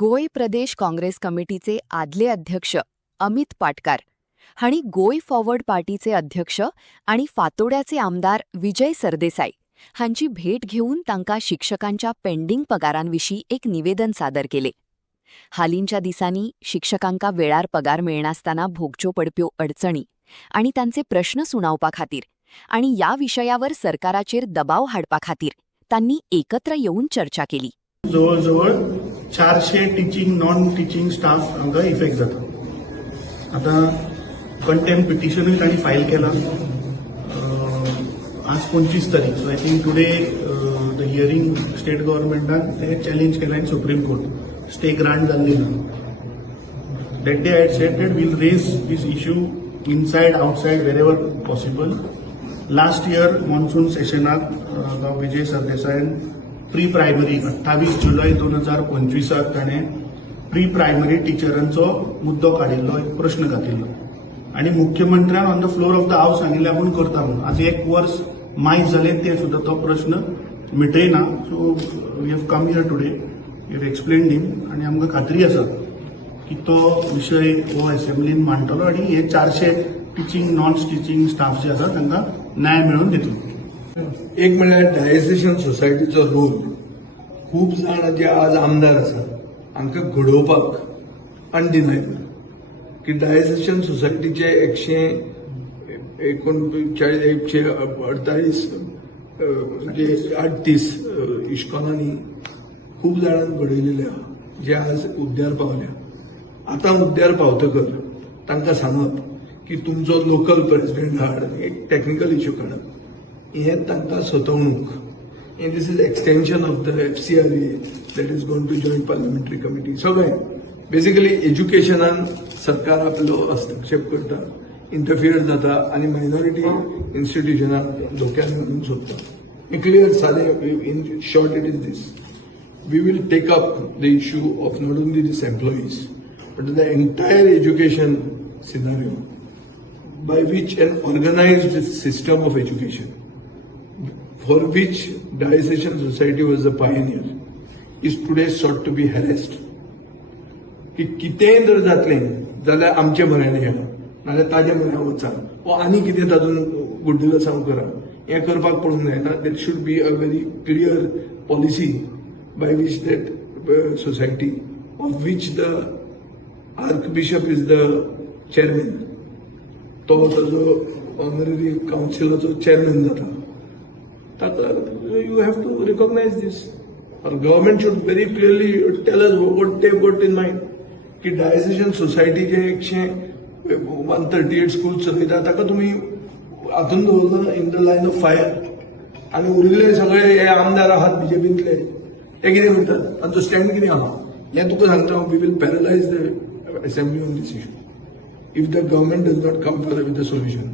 गोय प्रदेश काँग्रेस कमिटीचे आदले अध्यक्ष अमित पाटकार हांणी गोय फॉरवर्ड पार्टीचे अध्यक्ष आणि फातोड्याचे आमदार विजय सरदेसाई हांची भेट घेऊन तांकां शिक्षकांच्या पेंडिंग पगारांविशीं एक निवेदन सादर केले. हालींच्या दिसांनी शिक्षकांका वेळार पगार मेळनासतना भोगच्यो पडप्यो अडचणी आणि तांचे प्रश्न सुनावपा खातीर आणि या विषयावर सरकाराचेर दबाव हाडपा खातीर तांणी एकत्र येऊन चर्चा केली. जवळजवळ 400 टीचिंग नॉन टीचिंग स्टाफ आमकां इफेक्ट जाता. आता कंटेम्प्ट पिटिशनूय तांणी फायल केला. आज 25 तारीख. So I think today the hearing state गव्हर्नमेंटान ते चॅलेंज केला in Supreme Court. Stay grant जाल्ली ना. That day I had said that we'll raise this issue inside outside wherever possible. Last year monsoon सेशनाक विजय सरदेसायन प्री प्रायमरी 28 जुलय 2025 ताणें pre primary टिचरांचो मुद्दो काडिल्लो, एक प्रश्न घातिल्लो आणि मुख्यमंत्र्यान on the floor of the house सांगिल्लें आपूण करता म्हणून. आज 1 वर्स मायज जालें ते सुद्दां तो प्रश्न मिटयना. So we have come here today. We have explained him आणि आमकां खात्री आसा की तो विशय हो असेंब्लीन मांडटलो आणि हे 400 टीचिंग नॉन टीचिंग स्टाफ जे आसा तांकां न्याय मेळोवन दितलो. एक म्हणल्यार डायसेशन सोसायटीचो रोल. खूब जाण जे आज आमदार आसा हांकां घडोवपाक अनडिनायबल की डायसेशन सोसायटीचे 148 म्हणजे 38 इश्कोलांनी खूब जाणांक घडयलेले आहा जे आज उद्द्यार पावल्या. आतां उद्द्यार पावतकर तांकां सांगप की तुमचो लोकल प्रेसिडेंट हाड, एक टेक्निकल इश्यू काडप, हें तांकां सतवणूक. And this is extension of the FCRA that is going to joint parliamentary committee. सगळें बेसिकली एज्युकेशनान सरकार आपलो हस्तक्षेप करता, इंटरफियर जाता आणि मायनॉरिटी इन्स्टिट्यूशनाक धोक्यात घालून सोदता. क्लियर सादें in short it is this. We will take up the issue of not only these employees but the entire education scenario by which an organized system of education for which Diocesan Society was a pioneer is today sought to be harassed. की कितेंय जर जातलें जाल्यार आमचे म्हऱ्यान या नाल्यार ताजे म्हऱ्यान वचा वा आनी कितें तातूंत गुड्डुलसांव करा, हें करपाक पडूंक जायना. देर should be a very clear policy by which that society of which the Archbishop is the chairman, तो ताजो ऑनररी काउन्सिलाचो चेअरमॅन जाता. You have to recognize this. Our government should very clearly tell us what they've got in mind. की डायसेशन society जे 138 school चलयता ताका तुमी हातून दवरला in the line of fire आणि उरिल्ले सगळे हे आमदार आहात बीजेपींतले ते कितें करतात, तांचो स्टँड कितें आहा हें तुका सांगता. We will paralyse the assembly on this issue if the government does not come for with the solution.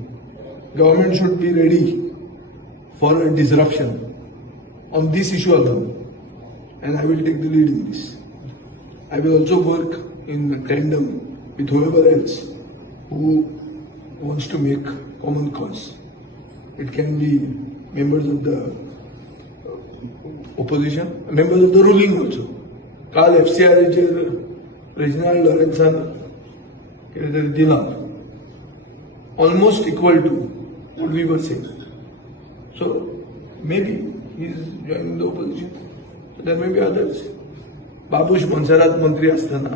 Government should be ready for a disruption on this issue alone, and I will take the lead in this. I will also work in tandem with whoever else who wants to make common cause. It can be members of the opposition, members of the ruling also. काल FCRA चे Reginald लॉरेन्सान कितें तरी दिलां, almost equal to what we were saying. So maybe he is joining the opposition. So there may be others. Babush मनसरात मंत्री असताना